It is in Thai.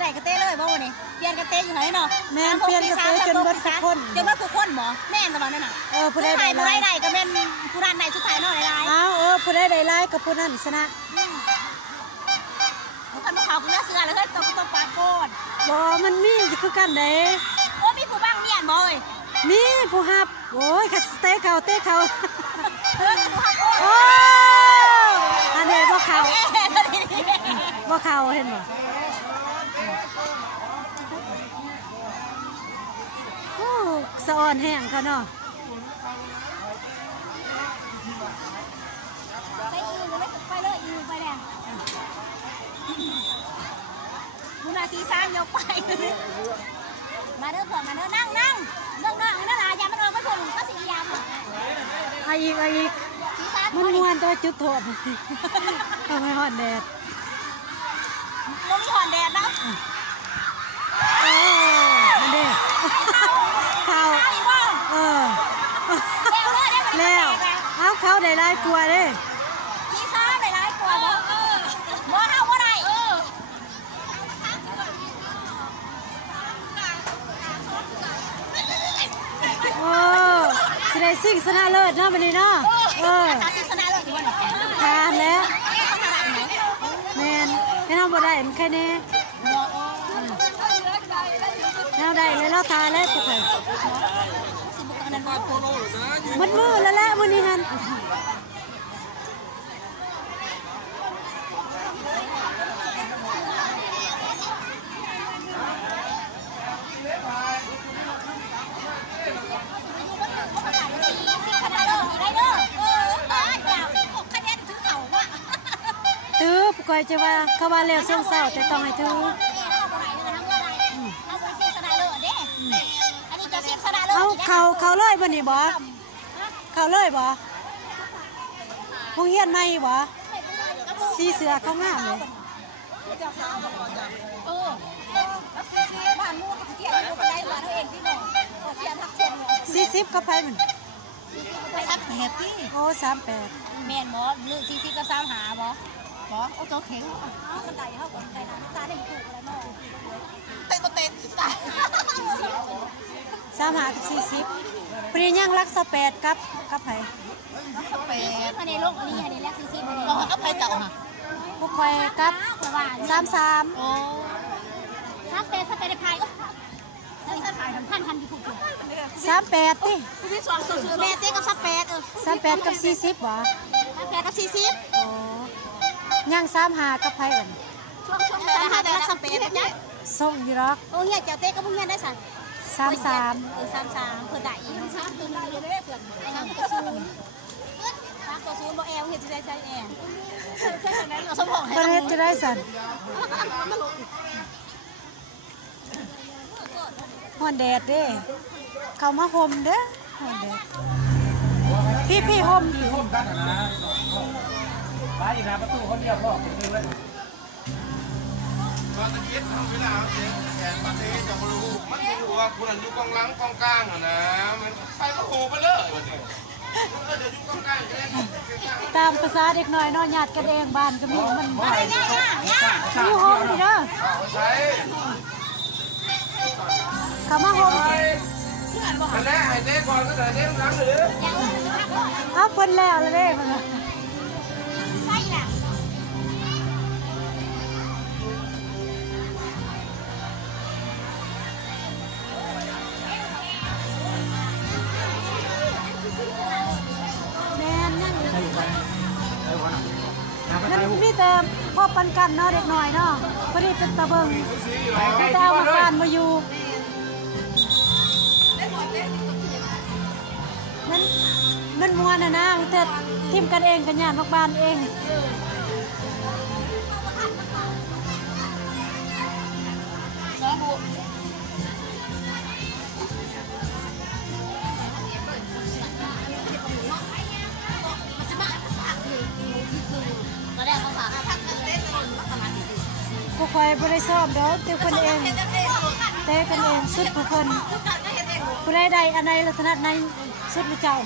ไหนก็เตะเลยบ่วันนี้เปลี่ยนกันเตะอยู่ไหนเนาะ แม่นเปลี่ยนกันเตะจนเบิดทุกคนจนเบิดทุกคนหมอแม่นตะวันนั่นน่ะผู้ใดได้ผู้ใดก็แม่นผู้นั้นได้สุดท้ายเนาะหลายผู้ใดได้หลายก็ผู้นั้นชนะมันคันเขาเนื้อเสือเลยเฮ้ยต้องปาโกนบ่มันมีคือกันเด้โอ้มีผู้บ้างเมียนบ่เอ้ยมีผู้ฮับโอ้ยเตะเขาโอ้อันนี้บ่เขาเห็นบ่โอ้สะอ่อนแห้งเขาเนาะไปเลยไปแดงมุนาซีซ่านยกไปมาเด้อก่อนมาเด้อนั่งเรื่องนั่งนั่นล่ะยามันไม่ถูกก็สิยามอีกมันมวนตัวจุดโทษทำให้หอนแดดลงหอนแดดเนาะมันเด้เขาแล้วเขาได้หลายกว่าเด้ซีซ่าได้หลายกว่าบ่บ่ได้โอ้สิได้สิ่งชนะเลิศเนาะวันนี้เนาะชนะเลิศอยู่วันนี้ทานแล้วแมนให้เราบ่ได้มันแค่นี้เราได้เลยเราทานแล้วทุกคนมันมือแล้วแหละวันนี้ฮันผู้คอยจะว่าเขาว่าเร็วส่งเศร้าแต่ต้องให้ถือเขาเลยบ่นี่บ่เขาเลยบ่พงเฮียนใหม่บ่สีเสือเขางามเลย40ก็ไปมัน38โอ้38แม่นบ่หรือ40กับ35บ่โอ้โตเข็งมันได้เฮาก็ได้ตาได้ถูกอะไรเนาะเต้นตา35กับ40ปรียังรัก28กับไผ38อันนี้ลงอันนี้แรก40อันนี้ก็กับไผเจ้าค่ะผู้คอยกับ33โอ้38ได้ไผพันที่ถูก38ติแม่เต้กับ38กับ40บ่38กับ40โอ้ยัง35กับไผบัดช่วง35กับ38จ้ะส่งอยู่หรอกโอ้เฮียเจ้าเต้กับพวกเฮียได้สั่น33เพิ่นได้อีก3ตัวนี้เด้อเพิ่น3ตัว0บ่แอลเฮ็ดสิได้ใช้แอลใช่จังได๋เราสมองให้ประเทศจะได้สั่นฮอนแดดเด้เขามาห่มเด้อฮอนแดดพี่ห่มกันนะไปอีกนะประตูเขาเรียบร้อยคือเลยตอนนี้เวลาแข่งประเทศจะมารู้มันอยู่ว่าคุณอยู่กองหลังกองกลางอ่ะนะมันใครมาโหไปเลยวันนี้เดี๋ยวอยู่กองกลางตามภาษาเด็กน้อยเนาะญาติกันเองบ้านก็มีมันอยู่ห้องนี่เด้อเขามาห่มแล้วไอ้เด็กก่อนก็เด็กหลังหรือเอาเพิ่นแล้วเลยเด้มันใช่ล่ะแม่นนั่งนั่นมีแต่พ่อปันกันเนาะเด็กน้อยเนาะพอดีเป็นตะเบิงแต่เอามาการมาอยู่มันมัวน่ะนะแต่ทีมกันเองกันญาติบ้านเองผู้คอยบริซ้อมเด้อเตะกันเองสุดผู้คนผู้ใดอันใดลักษณะในสุดผู้เจ้า